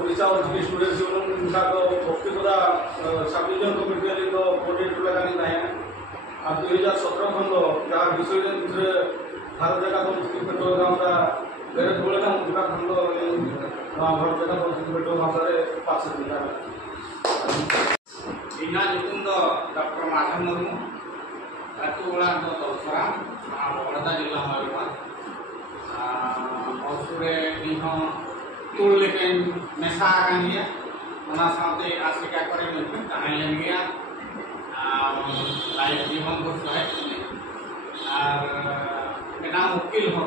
उड़ीसा और स्टूडेंट्स भक्ति कदा 26 जन कमिटी तो 42 लगानी ताहे और 2017 खंड जहाँ विषय दूसरे भारत जगह तो मुस्लिम पेट्रोल गाँवटा बेरे बोले ना उनका खंड भारत जगह तो मुस्लिम पेट्रोल गाँव रे पास दिया इना निकुंद डॉक्टर माधव मुर्मू अतुला तो तलसरा बड़दा जिला हरिमा औसुरे दिहो टूल लेकिन मेसा आกันगया ओना साथे आशिका करे में ताहे लेन गया लाइफ जीवन को सहाय और मेरा वकील हो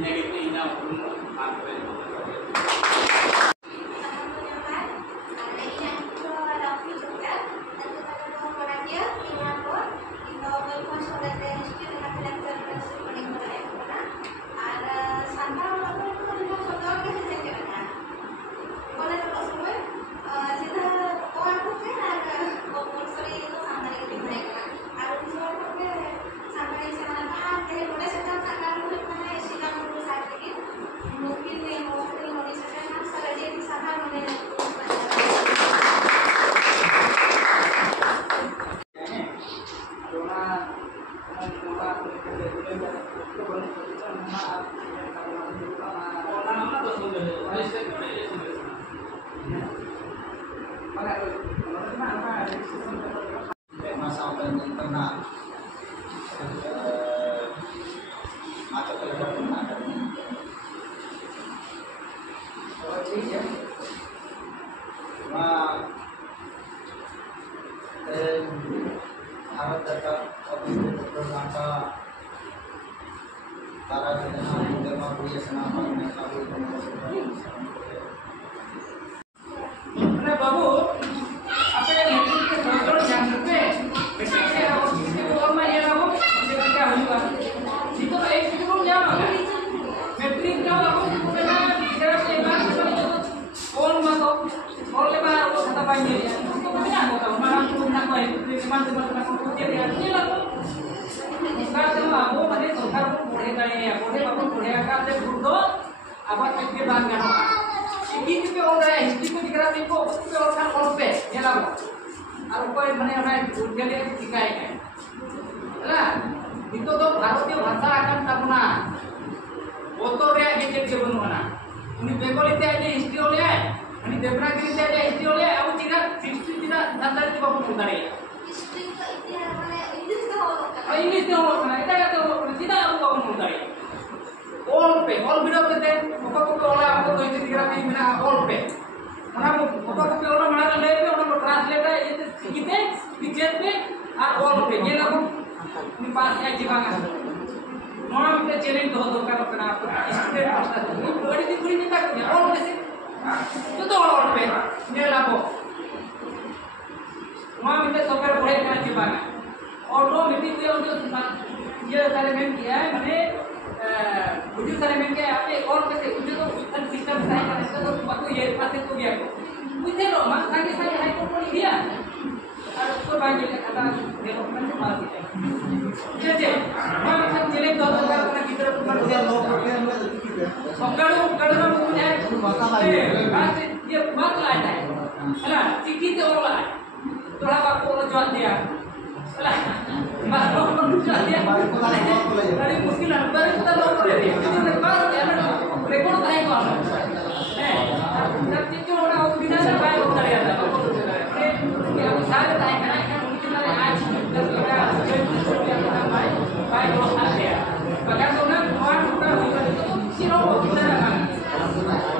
ये कि इना बात करे भारत सरकार प्रोग्राम का तारा बाबू अपने भारतीय भाषा akan tabuna foto रे गेजेट के बनवाना उनी बेंगली ते आजे हिस्ट्री ओले अनि देवनागरी ते आजे हिस्ट्री ओले अब चिरा हिस्ट्री चिरा दादा के बाबू मुदारे हिस्ट्री का इतिहास माने इंग्लिश ते हो ना एटा तो चिरा अब बाबू मुदारे ऑल वीडियो ते फोटो को ओला अब तो इति दिगरा पे मेना ऑल पे ओना फोटो को ओला माना ले पे ओना ट्रांसलेट है ये सीखते पिक्चर पे और ऑल पे ये ना नि पास है जीवांगा नोना मिते चैलेंज दो दरकार अपना स्टूडेंट पास्ता बड़ी दी पूरी निका ऑल पे से तो ऑल पे ने लाभो नोना मिते सफर पढ़े का जीवांगा ऑटोमेटिक ये सारे में किया है मैंने बुजुर्ग सारे में क्या आपने और कैसे मुझे तो इतना सिस्टम साइन करने का तो बाकी ये पासे तो गया को मुझे रो मां सारे सारे हाई कोर्ट में दिया और उसको बाकी के खाता डेवलपमेंट से मार दिया ये मैं मतलब चले तो अपना भीतर ऊपर दिया कड़ो मुझे बात ये बात लाया है ना चिकी तो वाला है थोड़ा बात को जवाब दिया है Dari muskilan dari kita logo dari itu lepas ya rekor tahu kan nanti cuma orang bisa sampai dari ada ya saya tahu kan mungkin ada aja dan kita yang kita baik kalau ada bahkan orang orang itu siro kita kan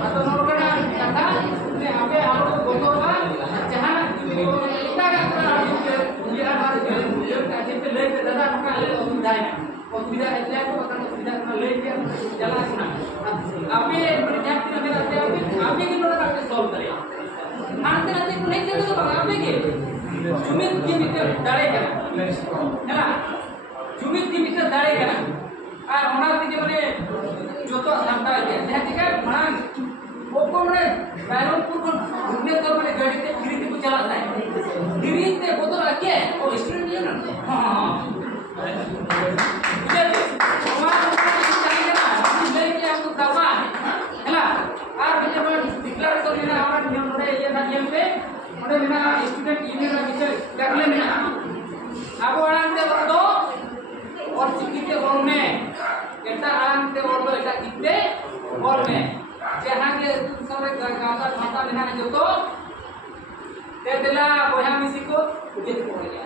atau orang kata ini apa harus botol kan jangan kita kan harus dia harus dia kasih pelai ke dalam kan sudah tidak itu aku akan tidak pelai dia jalan sana apa yang berjati nanti apa yang kita akan solve dari nanti kuning itu bang apa gitu jumit kita dari kan ya jumit kita dari kan orang itu mana joto sampai dia jadi kan mana pokok mana baru pun dunia tu mana gadi te kiri te jalan naik kiri te botol lagi oh student dia nanti jadi orang cari kan dari dia aku dawa है bisa declare कर लेना orang yang mana ये ना yang पे mana mana student ini ना bisa कर लेना अब orang te बोलो और चिकित्से बोल में kita orang te बोलो ऐसा कितने बोल में जहाँ के समय गाँव माता बिना जो तो ते दिला बोया मिसी को उचित हो गया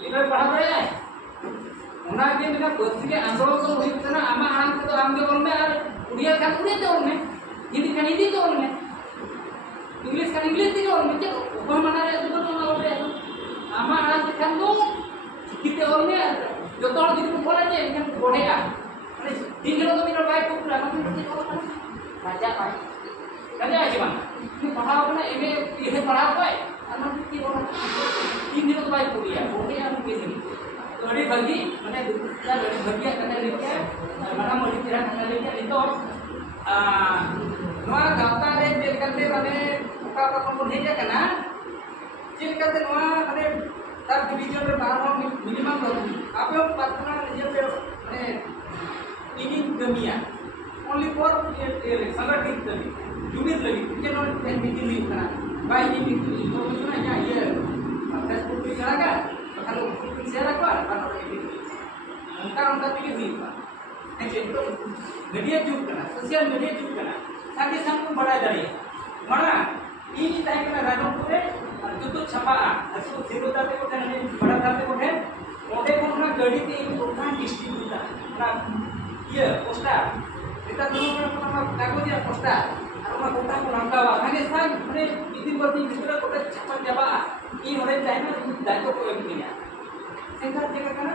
ये पढ़ा पड़े है उन्हें के बिना बच्ची के आंदोलन को हुई तो ना आमा आंग तो आंग के बोल में और उड़िया का उड़िया तो उनमें हिंदी का हिंदी तो उनमें इंग्लिश का इंग्लिश तो उनमें जो ऊपर मना रहे तो ना उड़े आमा आंग के तो कितने बोल में जो तो और जिनको बोला जाए इनका बढ़ेगा तीन किलो तो मेरा बाइक को पूरा baca kan kerja aja bang ini paham apa nih ini paham apa ya anak itu orang ini tuh baik kuliah mungkin तो dari bagi mana kita dari bagi karena lihat mana mau dikira karena lihat itu noa gaota re jil kate mane apa kompon heja kana jil kate noa mane tar division re bar minimum apa patna je pe mane ini gemia only for संगठित तभी जुमित लगी क्योंकि not ten meeting नहीं करना by ये meeting information है क्या ये फेसबुक पे चला गया kalau share apa kan orang ini उनका pikir नहीं था ऐसे तो media juga ना sosial media juga ना साथ संग बड़ा dari mana ini tanya kena radio pure जो तो छपा असो जीरो दाते को कहने बड़ा दाते को है मोटे को ना गड़ी ते इन कोटा डिस्ट्रीब्यूटर ना ये poster kita dulu pernah kagus ya posta aroma kota ko nangkawa hanya sang mane idin berarti bisura kota cepat jaba ini orang China dato ko begini sehingga jaga kana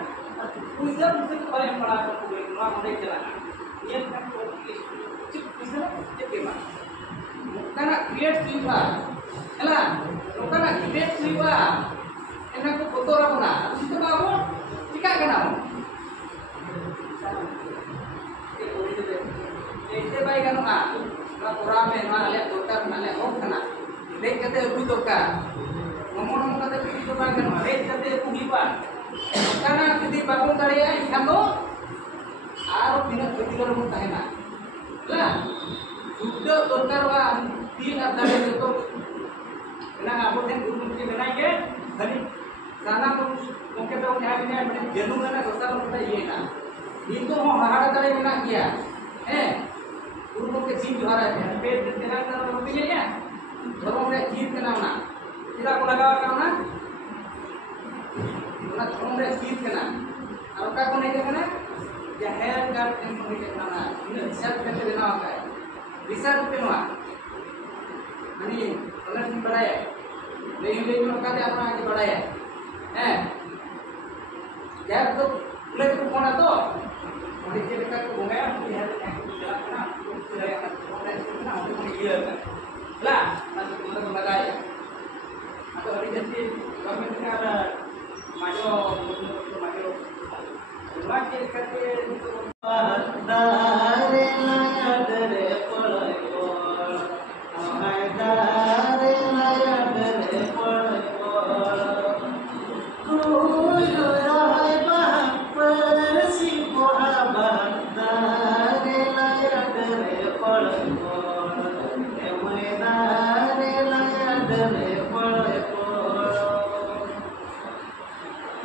ujar ujar ko yang pala ko no amade jalan ini kan ko cip bisura cip ma kana create siwa hela kana create siwa enak ko kotora na itu bawo tika kana ऐसे भाई का ना ना पूरा में ना ले doctor ना ले होक ना देख कते उठू तो का ममोन ममोन कते उठू तो का ना देख कते उठी बा kana যদি বাবু দাঁড়িয়ে এখান তো আর দিন প্রতিবার মত থাকে না না যুদ্ধ দরকার বা তিন আর দাঁড়িয়ে তো না আপন দেন গুরুকে বেনাইকে খালি জানা মুখে তো ন্যায় ন্যায় মানে জেনু না কথা বলতে ইয়ে না কিন্তু হাড়া দাঁড়িয়ে না কিয়া হ্যাঁ गुरु के जीव द्वारा है पेट तेरा कर रोटी ले लिया धर्म में जीव के नाम ना तेरा को लगा का ना ना धर्म में जीव के नाम और का को नहीं देखना या हेयर कार्ड के को नहीं देखना ना इन रिसर्च करके देना होता है रिसर्च पे ना यानी अलग नहीं बढ़ाया ले में का दे अपना आगे बढ़ाया हैं यार तो ले तो कौन है तो और के का को गया यार ना lah nanti kita kembali atau hari jadi kami ada maju makin kate dare laya dare polai pol amai dare laya dare polai pol kuyo rai bah persi pohaba dare laya dare polai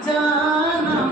जाना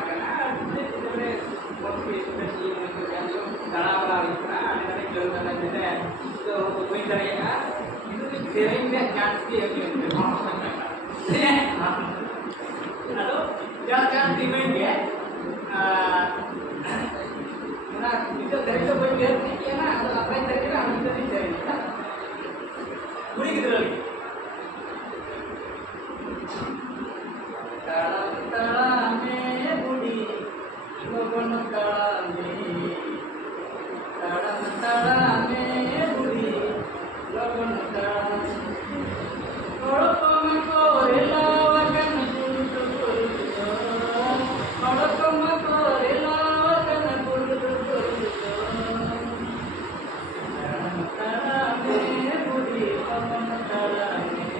karena sebenarnya waktu itu versi yang dalam hal itu ada kelihatan ada itu poin dari itu sering dia chance dia gitu lalu jangan demand dia nah itu dari itu poin dia ya nah atau apa yang terkira itu dari boleh gitu lagi talame budi logon talame budi logon talame kodokam korelawakan kudu kodokam korelawakan kudu talame budi logon talame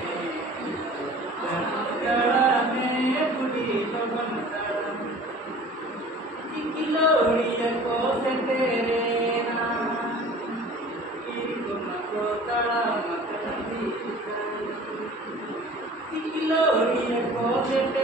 Kiloria ko se tere na Iri ko tala makati Kiloria ko se tere